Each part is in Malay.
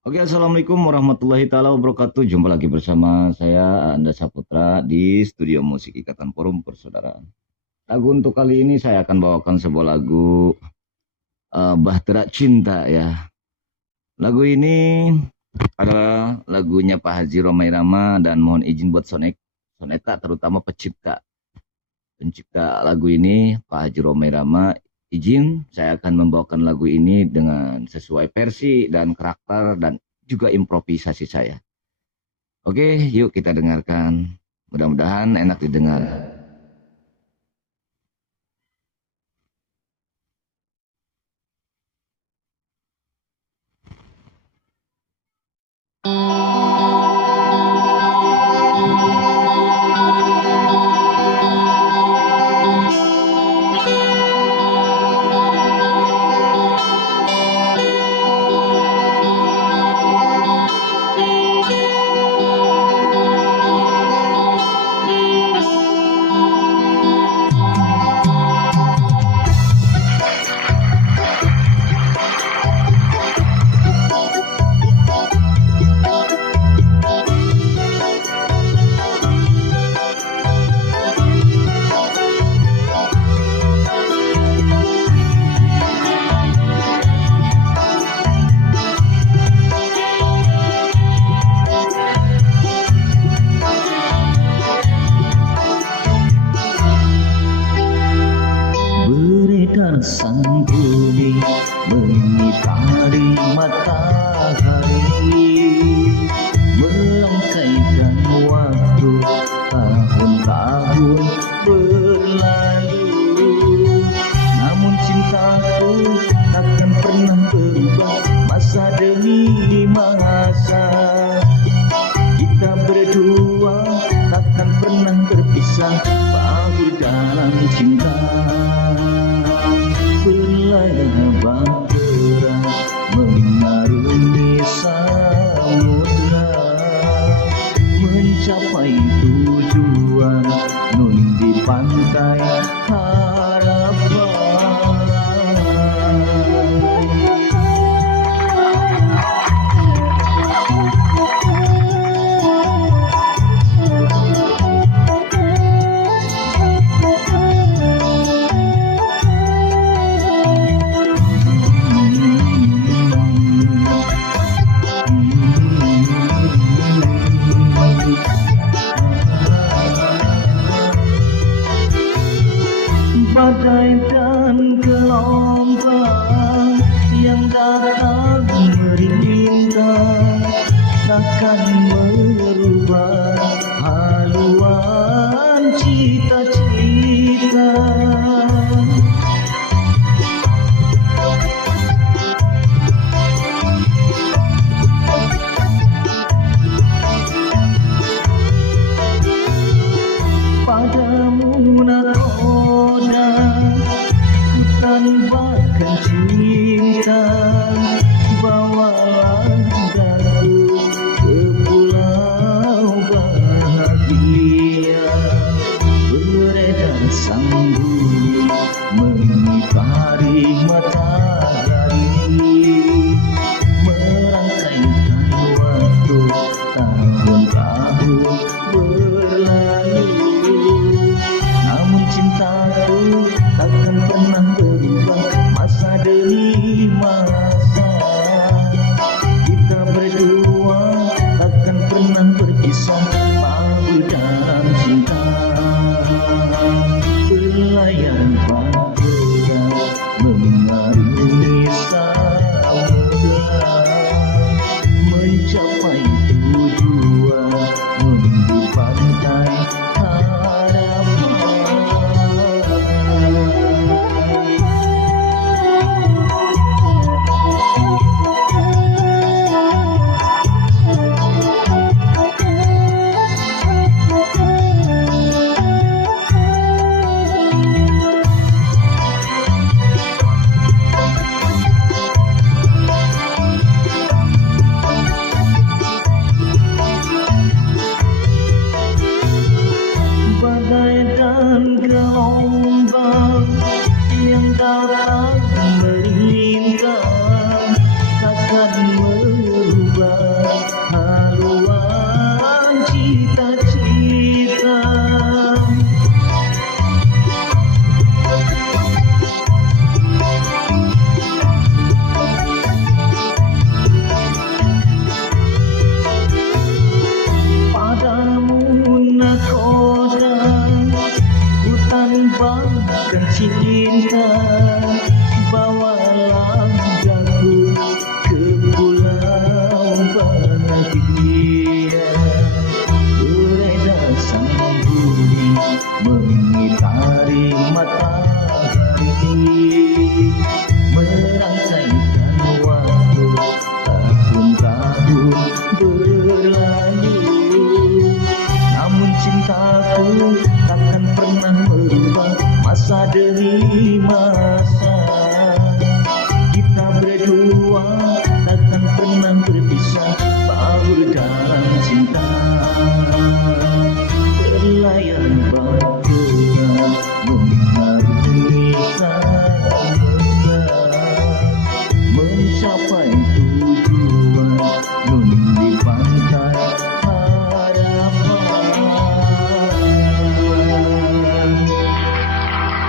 Oke, Assalamualaikum warahmatullahi taala wabarakatuh. Jumpa lagi bersama saya Anda Saputra di Studio Musik Ikatan Forum Persaudaraan. Lagu untuk kali ini saya akan bawakan sebuah lagu Bahtera Cinta ya. Lagu ini adalah lagunya Pak Haji Romai Rama dan mohon izin buat soneta terutama pencipta lagu ini Pak Haji Romai Rama. Izin, saya akan membawakan lagu ini dengan sesuai versi dan karakter dan juga improvisasi saya. Oke, yuk kita dengarkan. Mudah-mudahan enak didengar. Sang bumi mengitari matahari, melangkaikan waktu tahun-tahun berlalu. Namun cintaku takkan pernah berubah masa demi masa. Kita berdua takkan pernah berpisah, bahu dalam cinta. Berlayar bahtera mengarungi samudra, mencapai tujuan nun di pantai harapan. Badai dan gelombang yang datang merintang takkan merubah haluan cita-cita. Padamu nakoda bahkan cinta, bawalah daku ke pulau bahagia. Beredar sang bumi mengitari matahari, merangkaikan waktu tahun-tahun berlalu. Namun cintaku takkan pernah berubah masa demi masa. Kita berdua takkan pernah berpisah, bahu dalam cinta. Berlayar bahtera mengarungi samudra, mencapai tujuan di pantai harapan.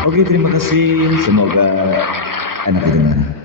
Oke, terima kasih. Semoga enak didengar.